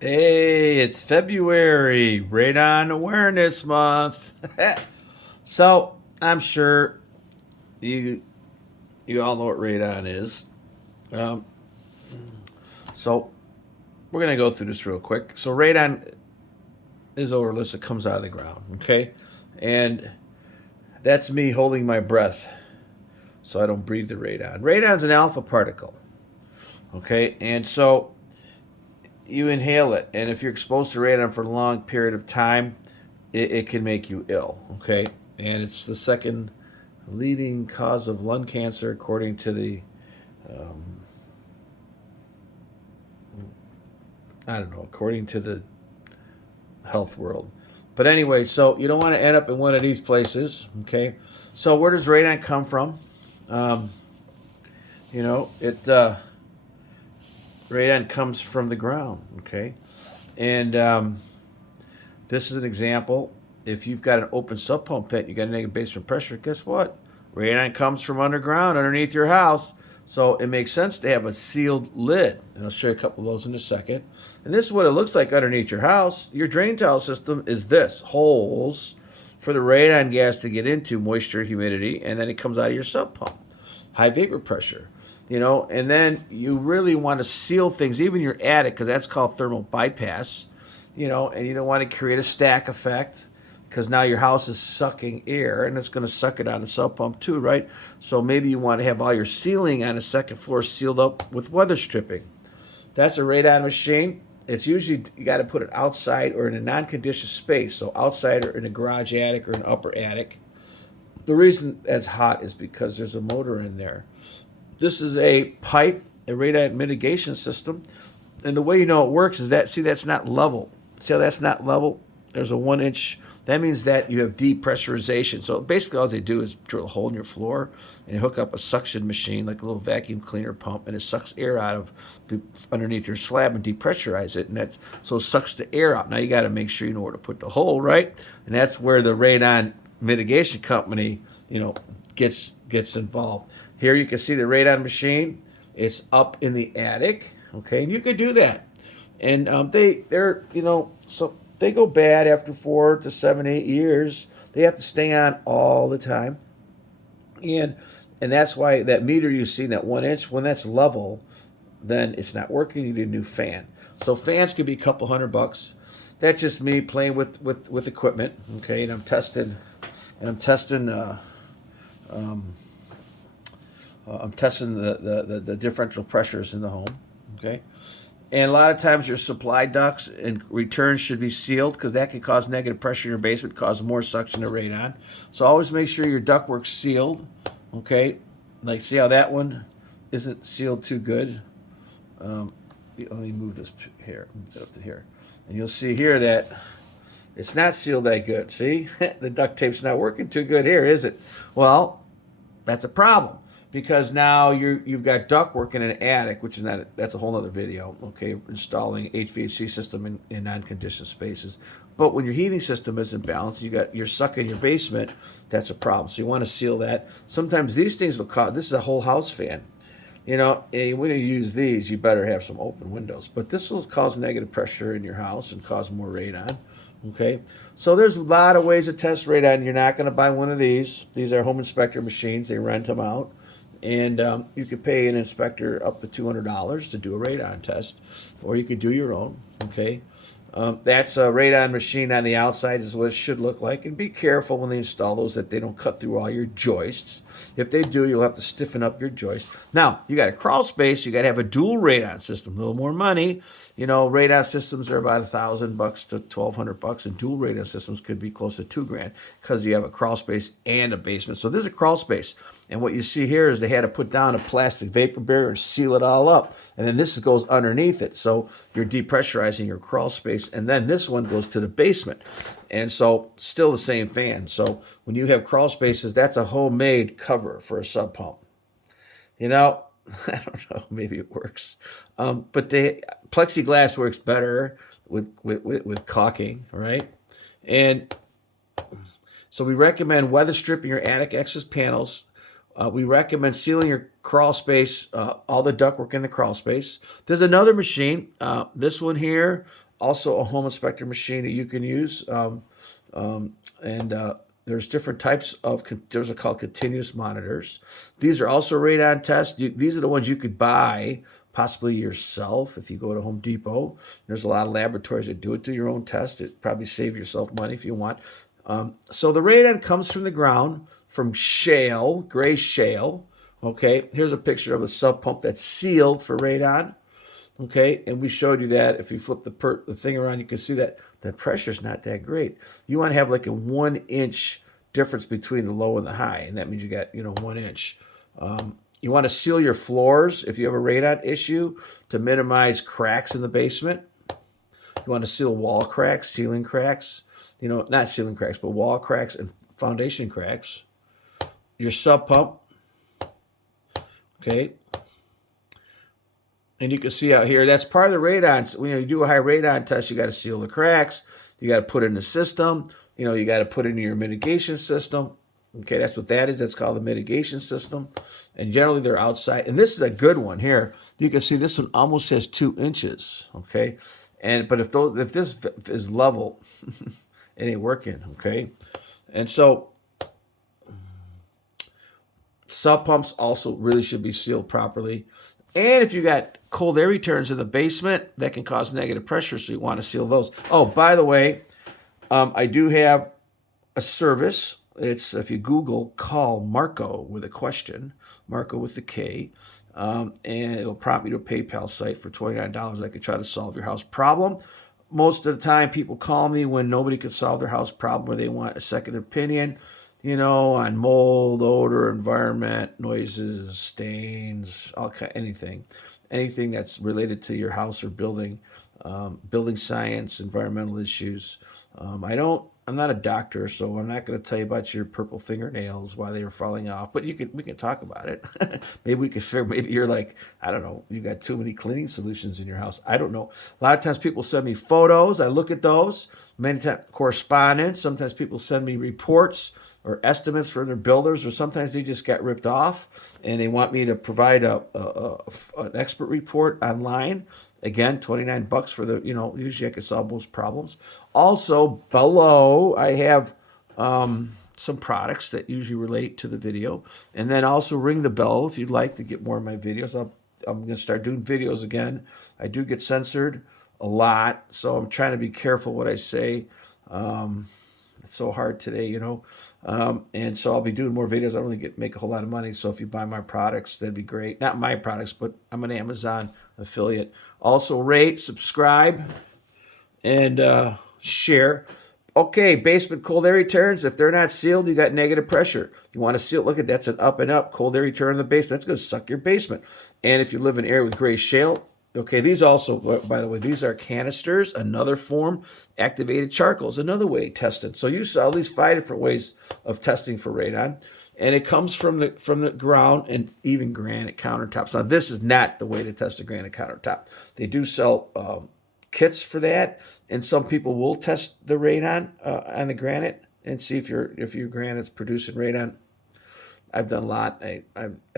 Hey, it's February, Radon Awareness Month. So I'm sure you you all know what radon is. Um, so we're gonna go through this real quick. So radon is odorless; it comes out of the ground. Okay, and that's me holding my breath so I don't breathe the radon. Radon's an alpha particle. Okay, and so you inhale it, and if you're exposed to radon for a long period of time, it can make you ill. Okay, and it's the second leading cause of lung cancer according to the um, I don't know, according to the health world. But anyway, so you don't want to end up in one of these places. Okay, so where does radon come from? Um, it radon comes from the ground. Okay, and this is an example. If you've got an open sub pump pit, you got a negative basement pressure. Guess what? Radon comes from underground, underneath your house. So it makes sense to have a sealed lid. And I'll show you a couple of those in a second. And this is what it looks like underneath your house. Your drain tile system is this: holes for the radon gas to get into, moisture, humidity, and then it comes out of your sub pump. High vapor pressure. And then you really want to seal things, even your attic, because that's called thermal bypass. And you don't want to create a stack effect because now your house is sucking air and it's going to suck it out of the sub pump too, right? So maybe you want to have all your ceiling on the second floor sealed up with weather stripping. That's a radon machine. It's usually, you got to put it outside or in a non-conditioned space. So outside or in a garage attic or an upper attic. The reason that's hot is because there's a motor in there. This is a pipe, a radon mitigation system. And the way you know it works is that, see, that's not level. See how that's not level? There's a 1 inch. That means that you have depressurization. So basically all they do is drill a hole in your floor and you hook up a suction machine, like a little vacuum cleaner pump, and it sucks air out of underneath your slab and depressurize it. And that's so it sucks the air out. Now you got to make sure you know where to put the hole, right? And that's where the radon mitigation company, gets involved. Here you can see the radon machine. It's up in the attic, okay, and you can do that. And so they go bad after 4 to 7, 8 years. They have to stay on all the time, and that's why that meter you see, that 1 inch, when that's level, then it's not working. You need a new fan. So fans could be a couple $100. That's just me playing with equipment, okay, and I'm testing, and I'm testing. I'm testing the differential pressures in the home. Okay. And a lot of times your supply ducts and returns should be sealed because that can cause negative pressure in your basement, cause more suction of radon. So always make sure your ductwork's sealed. Okay. Like, see how that one isn't sealed too good? Let me move this here, move it up to here. And you'll see here that it's not sealed that good. See? The duct tape's not working too good here, is it? Well, that's a problem because now you've got ductwork in an attic, which is not, that's a whole other video. Okay, installing HVAC system in non-conditioned spaces. But when your heating system isn't balanced, you're sucking your basement. That's a problem. So you want to seal that. Sometimes these things will cause. This is a whole house fan. And when you use these, you better have some open windows. But this will cause negative pressure in your house and cause more radon. Okay, so there's a lot of ways to test radon. You're not going to buy one of these. These are home inspector machines. They rent them out. And you could pay an inspector up to $200 to do a radon test, or you could do your own. Okay, that's a radon machine on the outside is what it should look like. And be careful when they install those that they don't cut through all your joists. If they do, you'll have to stiffen up your joist. Now, you got a crawl space. You got to have a dual radon system. A little more money. Radon systems are about $1,000 to $1,200, and dual radon systems could be close to $2,000 because you have a crawl space and a basement. So this is a crawl space. And what you see here is they had to put down a plastic vapor barrier and seal it all up. And then this goes underneath it. So you're depressurizing your crawl space. And then this one goes to the basement. And so still the same fan. So when you have crawl spaces, that's a homemade cover for a sub pump. I don't know, maybe it works. But the plexiglass works better with caulking, right? And so we recommend weather stripping your attic excess panels. We recommend sealing your crawl space, all the ductwork in the crawl space. There's another machine. This one here, Also a home inspector machine that you can use. There's different types of, those are called continuous monitors. These are also radon tests. These are the ones you could buy possibly yourself if you go to Home Depot. There's a lot of laboratories that do it to your own test. It probably save yourself money if you want. So the radon comes from the ground, from shale, gray shale. Okay, here's a picture of a sub pump that's sealed for radon. Okay, and we showed you that. If you flip the thing around, you can see that the pressure's not that great. You want to have like a 1 inch difference between the low and the high, and that means you got 1 inch. You want to seal your floors if you have a radon issue to minimize cracks in the basement. You want to seal wall cracks, ceiling cracks. Not ceiling cracks, but wall cracks and foundation cracks. Your sub pump. Okay. And you can see out here, that's part of the radon. When you do a high radon test, you got to seal the cracks. You got to put in the system. You got to put in your mitigation system. Okay, that's what that is. That's called the mitigation system. And generally they're outside. And this is a good one here. You can see this one almost has 2 inches. Okay, but if this is level, it ain't working. Okay, and so sub pumps also really should be sealed properly. And if you got cold air returns in the basement, that can cause negative pressure, so you want to seal those. Oh, by the way, I do have a service. It's, if you Google, call Marco with a question, Marco with the K, and it'll prompt you to a PayPal site for $29. I could try to solve your house problem. Most of the time, people call me when nobody could solve their house problem, or they want a second opinion, on mold, odor, environment, noises, stains, anything that's related to your house or building, building science, environmental issues. I'm not a doctor, so I'm not going to tell you about your purple fingernails, why they were falling off, but we can talk about it. Maybe we could figure, maybe you're like, I don't know, you got too many cleaning solutions in your house. I don't know. A lot of times people send me photos. I look at those. Many times correspondence. Sometimes people send me reports or estimates for their builders, or sometimes they just got ripped off and they want me to provide an expert report online. Again, $29 for the, usually I can solve most problems. Also, below, I have some products that usually relate to the video. And then also ring the bell if you'd like to get more of my videos. I'm going to start doing videos again. I do get censored a lot, so I'm trying to be careful what I say. It's so hard today, and so I'll be doing more videos. I don't really make a whole lot of money, so if you buy my products, that'd be great. Not my products, but I'm an Amazon affiliate. Also, rate, subscribe, and share. Okay, basement cold air returns. If they're not sealed, you got negative pressure. You want to seal. Look at that's an up and up cold air return in the basement. That's going to suck your basement. And if you live in an area with gray shale, okay, these also, by the way, these are canisters, another form. Activated charcoal is another way tested. So you saw at least 5 different ways of testing for radon, and it comes from the ground and even granite countertops. Now this is not the way to test a granite countertop. They do sell kits for that, and some people will test the radon on the granite and see if your granite's producing radon. I've done a lot. I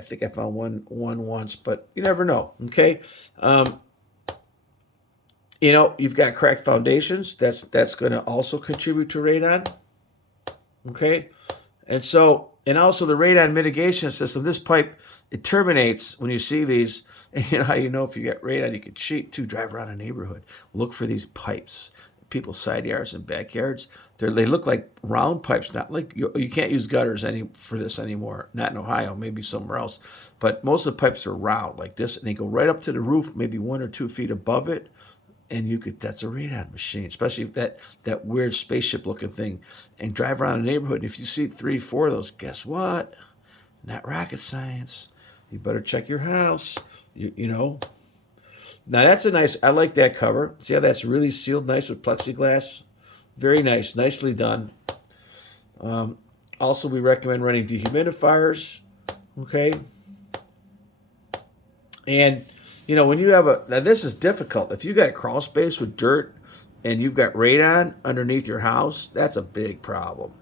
think I found one once, but you never know. Okay. You've got cracked foundations. That's going to also contribute to radon. Okay. And also the radon mitigation system, this pipe, it terminates when you see these. And how if you got radon, you can cheat too. Drive around a neighborhood, look for these pipes, people's side yards and backyards. They look like round pipes, not like you can't use gutters for this anymore. Not in Ohio, maybe somewhere else. But most of the pipes are round like this, and they go right up to the roof, maybe 1 or 2 feet above it. And that's a radon machine, especially if that weird spaceship looking thing. And drive around a neighborhood, and if you see 3, 4 of those, guess what? Not rocket science. You better check your house. Now that's a nice, I like that cover. See how that's really sealed nice with plexiglass? Very nice, nicely done. Also, we recommend running dehumidifiers. Okay. And when you have now this is difficult. If you got a crawl space with dirt and you've got radon underneath your house, that's a big problem.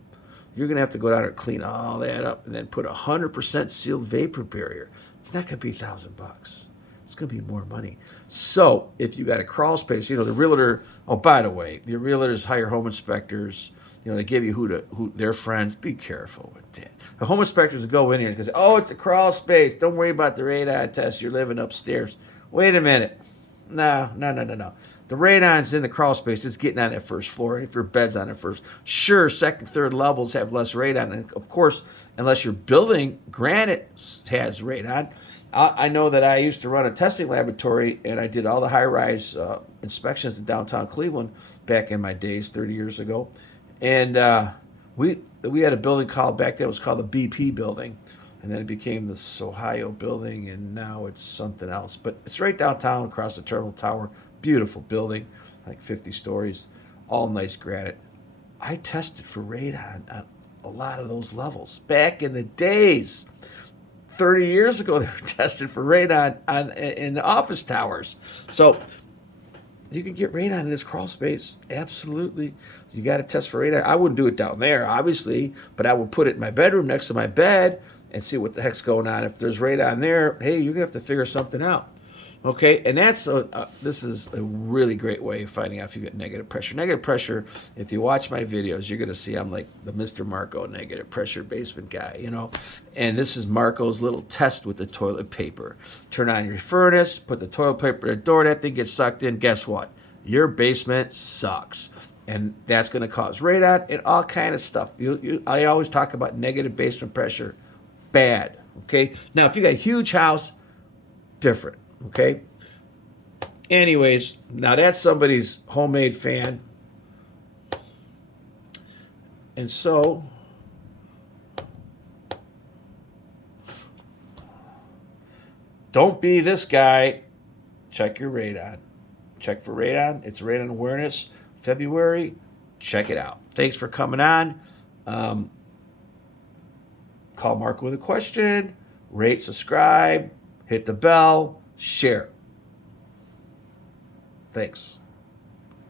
You're going to have to go down and clean all that up and then put 100% sealed vapor barrier. It's not going to be $1,000. It's going to be more money. So if you got a crawl space, the realtor, oh, by the way, the realtors hire home inspectors. They give you who their friends. Be careful with that. The home inspectors will go in here and say, oh, it's a crawl space. Don't worry about the radon test. You're living upstairs. Wait a minute. No. The radon's in the crawl space. It's getting on that first floor. If your bed's on it first, sure, second, third levels have less radon. And of course, unless your building, granite, has radon. I know that I used to run a testing laboratory, and I did all the high-rise inspections in downtown Cleveland back in my days, 30 years ago. And we had a building back then it was called the BP building, and then it became the Ohio building, and now it's something else. But it's right downtown across the Terminal Tower. Beautiful building, like 50 stories, all nice granite. I tested for radon on a lot of those levels. Back in the days, 30 years ago, they were tested for radon in the office towers. So you can get radon in this crawl space, absolutely. You got to test for radon. I wouldn't do it down there, obviously, but I would put it in my bedroom next to my bed and see what the heck's going on. If there's radon there, hey, you're going to have to figure something out. Okay, and this is a really great way of finding out if you get negative pressure. Negative pressure, if you watch my videos, you're going to see I'm like the Mr. Marco negative pressure basement guy, And this is Marco's little test with the toilet paper. Turn on your furnace, put the toilet paper at the door, that thing gets sucked in. Guess what? Your basement sucks. And that's going to cause radon and all kind of stuff. I always talk about negative basement pressure. Bad, okay? Now, if you got a huge house, different. Okay. Anyways, now that's somebody's homemade fan. And so don't be this guy. Check your radon. Check for radon. It's Radon Awareness February. Check it out. Thanks for coming on. Call Mark with a question. Rate, subscribe, hit the bell. Share. Thanks.